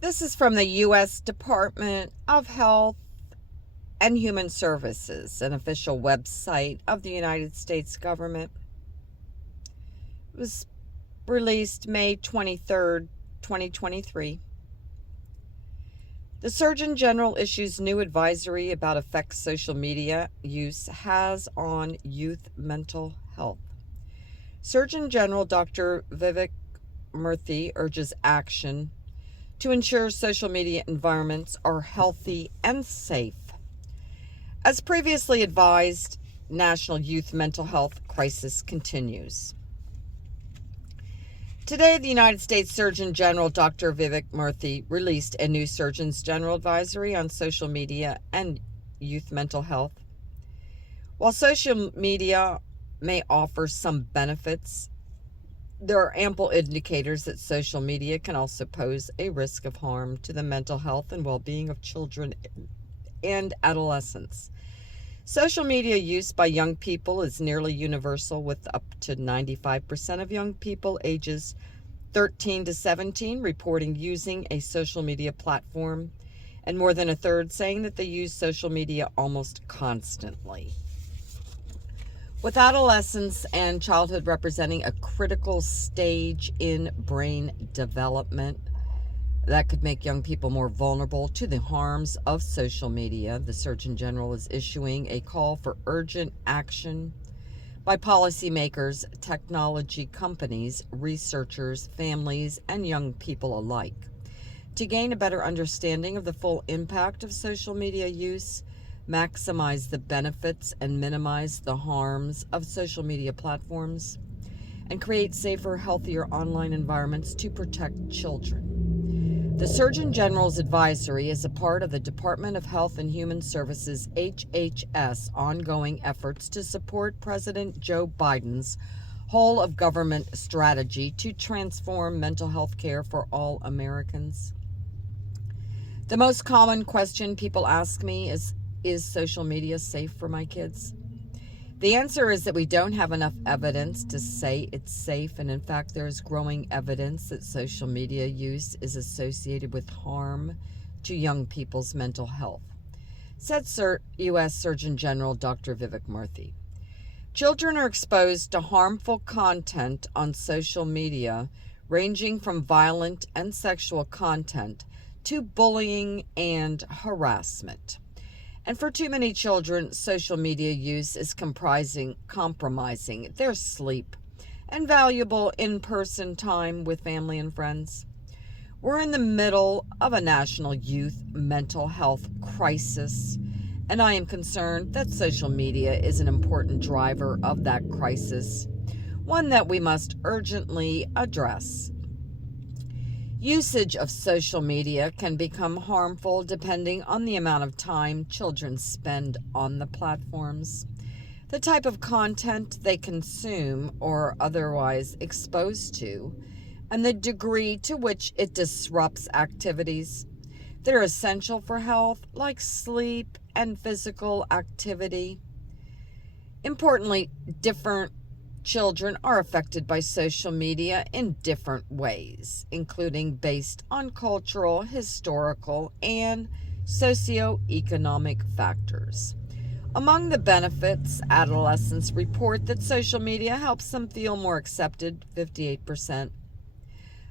This is from the U.S. Department of Health and Human Services, an official website of the United States government. It was released May 23rd, 2023. The Surgeon General issues new advisory about effects social media use has on youth mental health. Surgeon General Dr. Vivek Murthy urges action to ensure social media environments are healthy and safe. As previously advised, National Youth Mental Health Crisis continues. Today, the United States Surgeon General Dr. Vivek Murthy released a new Surgeon's General Advisory on social media and youth mental health. While social media may offer some benefits, there are ample indicators that social media can also pose a risk of harm to the mental health and well-being of children and adolescents. Social media use by young people is nearly universal, with up to 95% of young people ages 13 to 17 reporting using a social media platform, and more than a third saying that they use social media almost constantly. With adolescence and childhood representing a critical stage in brain development that could make young people more vulnerable to the harms of social media, the Surgeon General is issuing a call for urgent action by policymakers, technology companies, researchers, families, and young people alike to gain a better understanding of the full impact of social media use, maximize the benefits and minimize the harms of social media platforms, and create safer, healthier online environments to protect children. The Surgeon General's advisory is a part of the Department of Health and Human Services (HHS) ongoing efforts to support President Joe Biden's whole of government strategy to transform mental health care for all Americans. The most common question people ask me is social media safe for my kids? The answer is that we don't have enough evidence to say it's safe, and in fact there is growing evidence that social media use is associated with harm to young people's mental health, said U.S. Surgeon General Dr. Vivek Murthy. Children are exposed to harmful content on social media, ranging from violent and sexual content to bullying and harassment. And for too many children, social media use is compromising their sleep and valuable in-person time with family and friends. We're in the middle of a national youth mental health crisis, and I am concerned that social media is an important driver of that crisis, one that we must urgently address. Usage of social media can become harmful depending on the amount of time children spend on the platforms, the type of content they consume or otherwise exposed to, and the degree to which it disrupts activities that are essential for health, like sleep and physical activity. Importantly, different children are affected by social media in different ways, including based on cultural, historical, and socioeconomic factors. Among the benefits, adolescents report that social media helps them feel more accepted, 58%.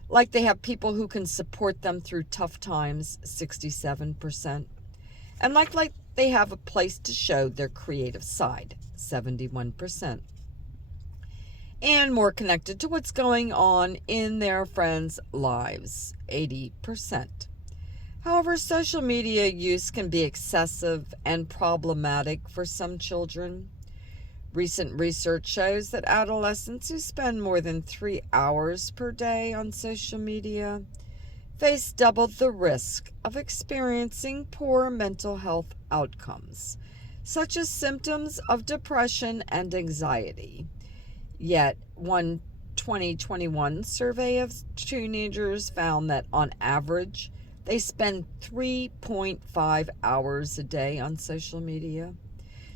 Like they have people who can support them through tough times, 67%. And like they have a place to show their creative side, 71%. And more connected to what's going on in their friends' lives, 80%. However, social media use can be excessive and problematic for some children. Recent research shows that adolescents who spend more than 3 hours per day on social media face double the risk of experiencing poor mental health outcomes, such as symptoms of depression and anxiety. Yet, one 2021 survey of teenagers found that on average, they spend 3.5 hours a day on social media.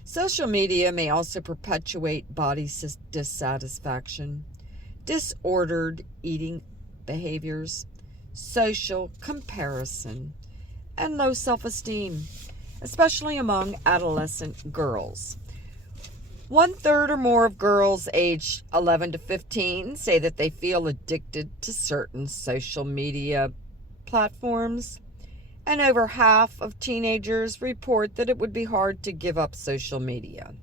Social media may also perpetuate body dissatisfaction, disordered eating behaviors, social comparison, and low self-esteem, especially among adolescent girls. 1/3 or more of girls aged 11 to 15 say that they feel addicted to certain social media platforms, and over half of teenagers report that it would be hard to give up social media.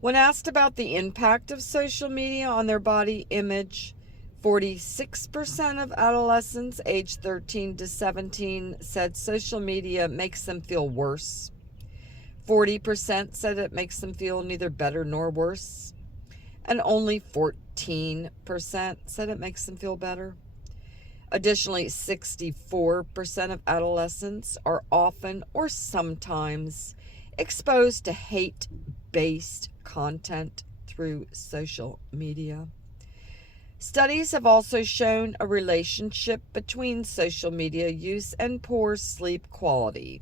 When asked about the impact of social media on their body image, 46% of adolescents aged 13 to 17 said social media makes them feel worse. 40% said it makes them feel neither better nor worse. And only 14% said it makes them feel better. Additionally, 64% of adolescents are often or sometimes exposed to hate-based content through social media. Studies have also shown a relationship between social media use and poor sleep quality,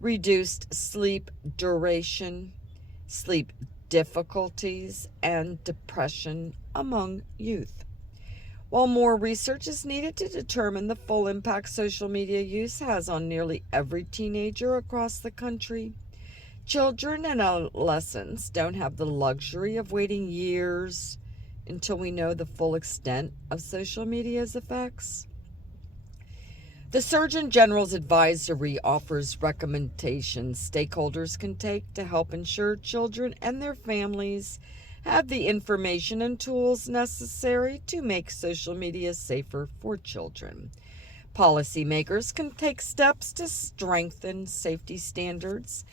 reduced sleep duration, sleep difficulties, and depression among youth. While more research is needed to determine the full impact social media use has on nearly every teenager across the country, children and adolescents don't have the luxury of waiting years until we know the full extent of social media's effects. The Surgeon General's advisory offers recommendations stakeholders can take to help ensure children and their families have the information and tools necessary to make social media safer for children. Policymakers can take steps to strengthen safety standards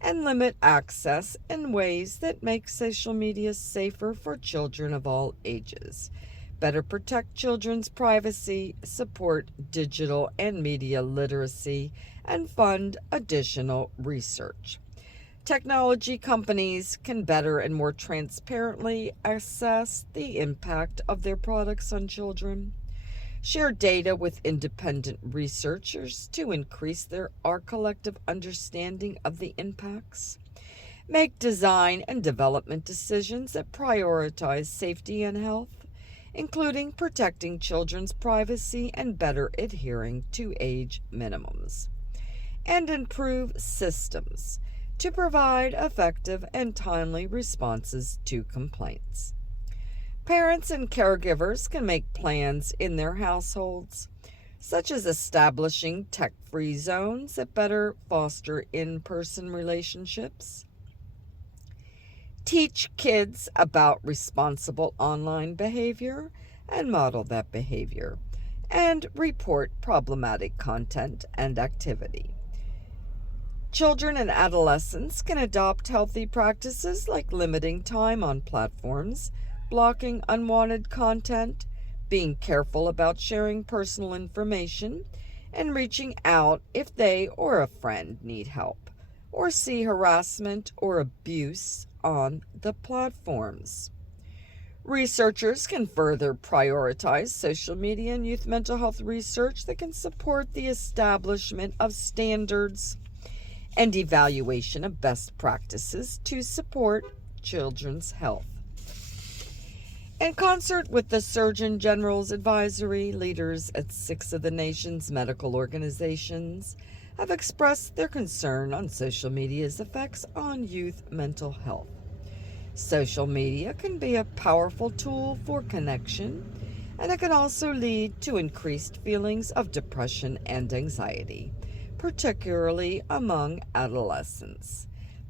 and limit access in ways that make social media safer for children of all ages, better protect children's privacy, support digital and media literacy, and fund additional research. Technology companies can better and more transparently assess the impact of their products on children, share data with independent researchers to increase our collective understanding of the impacts, make design and development decisions that prioritize safety and health, including protecting children's privacy and better adhering to age minimums, and improve systems to provide effective and timely responses to complaints. Parents and caregivers can make plans in their households, such as establishing tech-free zones that better foster in-person relationships, teach kids about responsible online behavior and model that behavior, and report problematic content and activity. Children and adolescents can adopt healthy practices like limiting time on platforms, blocking unwanted content, being careful about sharing personal information, and reaching out if they or a friend need help or see harassment or abuse on the platforms. Researchers can further prioritize social media and youth mental health research that can support the establishment of standards and evaluation of best practices to support children's health. In concert with the Surgeon General's advisory, leaders at 6 of the nation's medical organizations have expressed their concern on social media's effects on youth mental health. Social media can be a powerful tool for connection, and it can also lead to increased feelings of depression and anxiety, particularly among adolescents.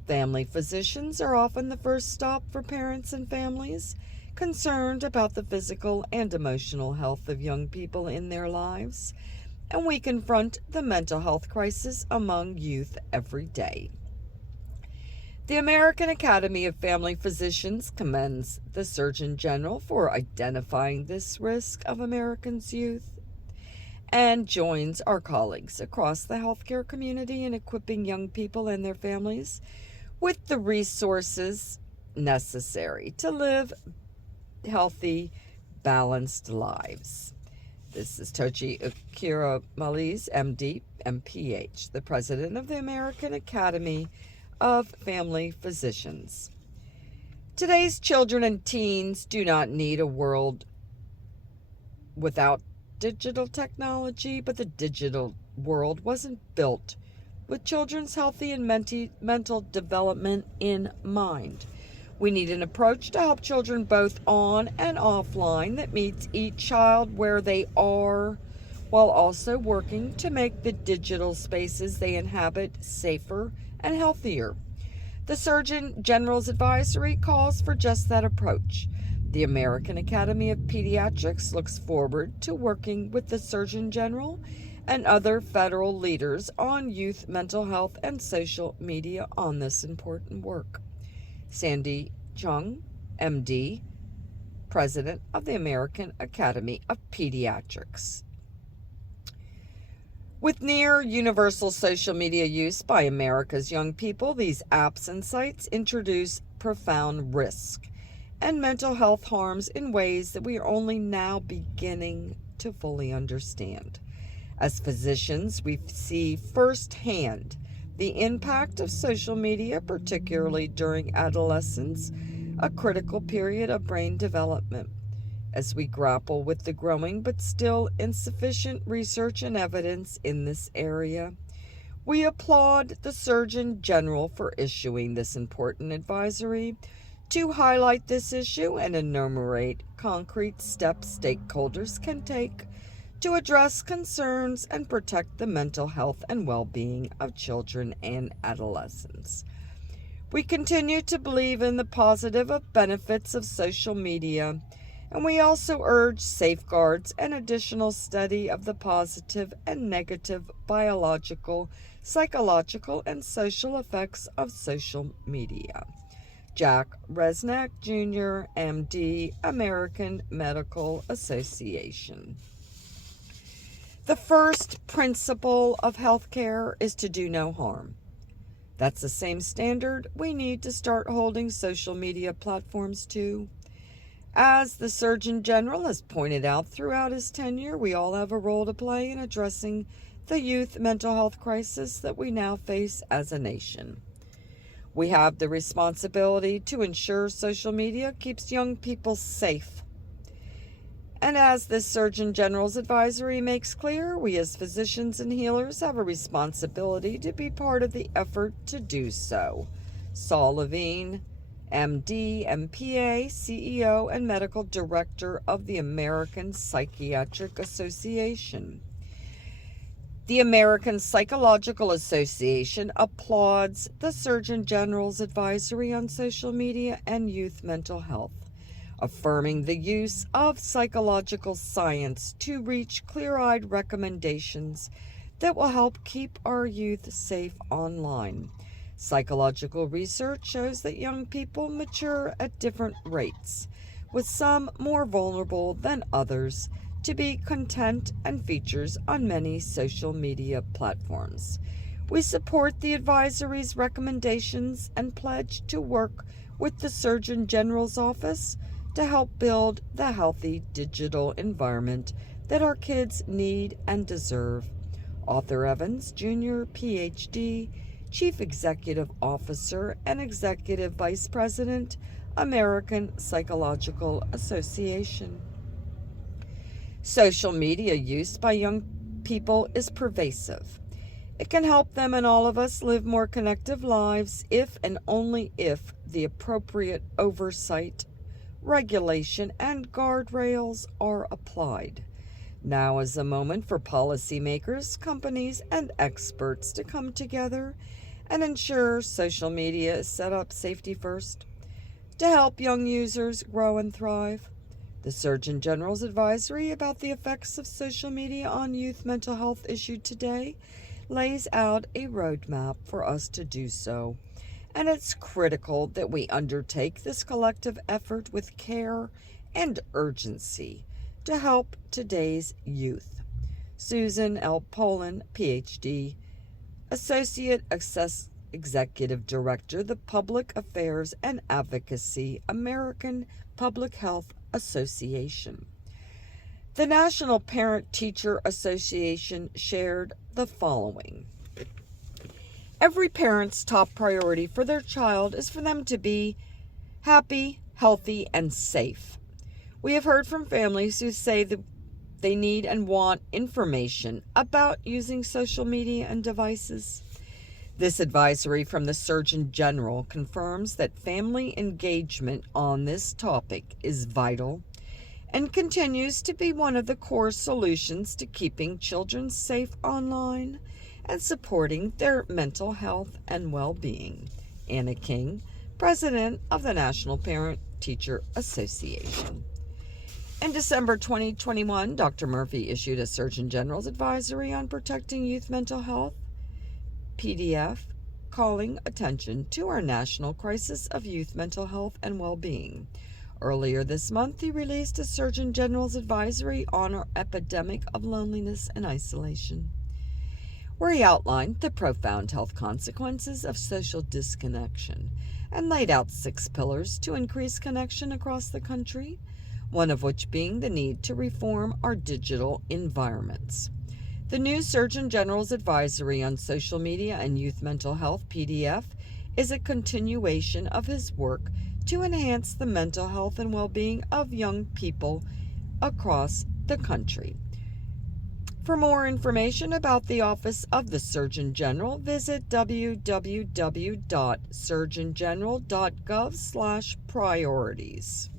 Family physicians are often the first stop for parents and families concerned about the physical and emotional health of young people in their lives, and we confront the mental health crisis among youth every day. The American Academy of Family Physicians commends the Surgeon General for identifying this risk of Americans' youth and joins our colleagues across the healthcare community in equipping young people and their families with the resources necessary to live healthy, balanced lives. This is Tochi Akira Maliz, MD, MPH, the president of the American Academy of Family Physicians. Today's children and teens do not need a world without digital technology, but the digital world wasn't built with children's healthy and mental development in mind. We need an approach to help children both on and offline that meets each child where they are, while also working to make the digital spaces they inhabit safer and healthier. The Surgeon General's advisory calls for just that approach. The American Academy of Pediatrics looks forward to working with the Surgeon General and other federal leaders on youth mental health and social media on this important work. Sandy Chung, MD, President of the American Academy of Pediatrics. With near universal social media use by America's young people, these apps and sites introduce profound risk and mental health harms in ways that we are only now beginning to fully understand. As physicians, we see firsthand the impact of social media, particularly during adolescence, a critical period of brain development. As we grapple with the growing but still insufficient research and evidence in this area, we applaud the Surgeon General for issuing this important advisory to highlight this issue and enumerate concrete steps stakeholders can take to address concerns and protect the mental health and well-being of children and adolescents. We continue to believe in the positive benefits of social media, and we also urge safeguards and additional study of the positive and negative biological, psychological, and social effects of social media. Jack Resnick, Jr., MD, American Medical Association. The first principle of healthcare is to do no harm. That's the same standard we need to start holding social media platforms to. As the Surgeon General has pointed out throughout his tenure, we all have a role to play in addressing the youth mental health crisis that we now face as a nation. We have the responsibility to ensure social media keeps young people safe. And as this Surgeon General's advisory makes clear, we as physicians and healers have a responsibility to be part of the effort to do so. Saul Levine, MD, MPA, CEO, and Medical Director of the American Psychiatric Association. The American Psychological Association applauds the Surgeon General's advisory on social media and youth mental health, affirming the use of psychological science to reach clear-eyed recommendations that will help keep our youth safe online. Psychological research shows that young people mature at different rates, with some more vulnerable than others to be content and features on many social media platforms. We support the advisory's recommendations and pledge to work with the Surgeon General's office to help build the healthy digital environment that our kids need and deserve. Arthur Evans, Jr., PhD, Chief Executive Officer and Executive Vice President, American Psychological Association. Social media use by young people is pervasive. It can help them and all of us live more connected lives if and only if the appropriate oversight, regulation, and guardrails are applied. Now is the moment for policymakers, companies, and experts to come together and ensure social media is set up safety first to help young users grow and thrive. The Surgeon General's advisory about the effects of social media on youth mental health issued today lays out a roadmap for us to do so, and it's critical that we undertake this collective effort with care and urgency to help today's youth. Susan L. Poland, PhD, Associate Executive Director, the Public Affairs and Advocacy, American Public Health Association. The National Parent-Teacher Association shared the following. Every parent's top priority for their child is for them to be happy, healthy, and safe. We have heard from families who say that they need and want information about using social media and devices. This advisory from the Surgeon General confirms that family engagement on this topic is vital and continues to be one of the core solutions to keeping children safe online and supporting their mental health and well-being. Anna King, President of the National Parent-Teacher Association. In December 2021, Dr. Murphy issued a Surgeon General's advisory on protecting youth mental health, PDF, calling attention to our national crisis of youth mental health and well-being. Earlier this month, he released a Surgeon General's advisory on our epidemic of loneliness and isolation, where he outlined the profound health consequences of social disconnection and laid out 6 pillars to increase connection across the country, one of which being the need to reform our digital environments. The new Surgeon General's advisory on social media and youth mental health, PDF, is a continuation of his work to enhance the mental health and well-being of young people across the country. For more information about the Office of the Surgeon General, visit www.surgeongeneral.gov/priorities.